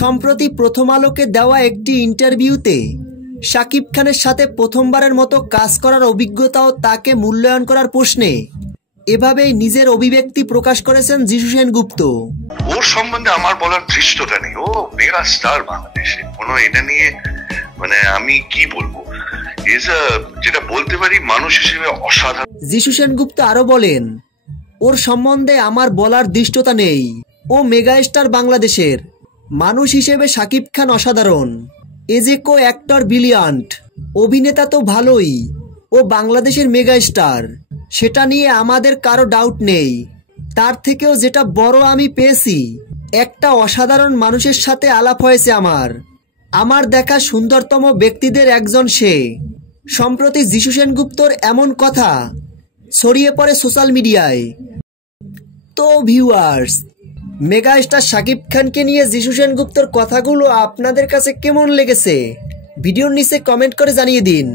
সম্প্রতি প্রথম আলোকে দেওয়া একটি ইন্টারভিউতে শাকিব খানের সাথে প্রথমবারের মতো কাজ করার অভিজ্ঞতাও তাকে মূল্যায়ন করার প্রশ্নে এভাবেই নিজের অভিব্যক্তি প্রকাশ করেছেন যিশু সেনগুপ্ত। ওর সম্বন্ধে আমার বলার দৃষ্টতা নেই, ও মেগা স্টার বাংলাদেশে, কোনো এটা নিয়ে মানে আমি কি বলবো, যেটা বলতে পারি মানুষ হিসেবে অসাধারণ। যিশু সেনগুপ্ত আরো বলেন, ওর সম্বন্ধে আমার বলার দৃষ্টতা নেই, ও মেগা স্টার বাংলাদেশের, মানুষ হিসেবে শাকিব খান অসাধারণ, as a co actor brilliant, অভিনেতা তো ভালোই, ও বাংলাদেশের মেগা স্টার, সেটা নিয়ে আমাদের কারো ডাউট নেই। তার থেকেও যেটা বড় আমি পেয়েছি, একটা অসাধারণ মানুষের সাথে আলাপ হয়েছে আমার দেখা সুন্দরতম ব্যক্তিদের একজন সে। সম্প্রতি যিশু সেনগুপ্তর এমন কথা ছড়িয়ে পড়ে সোশ্যাল মিডিয়ায়। তো ভিউয়ার্স, মেগা স্টার শাকিব খানকে নিয়ে যিশু সেনগুপ্তর কথাগুলো আপনাদের কাছে কেমন লেগেছে ভিডিওর নিচে কমেন্ট করে জানিয়ে দিন।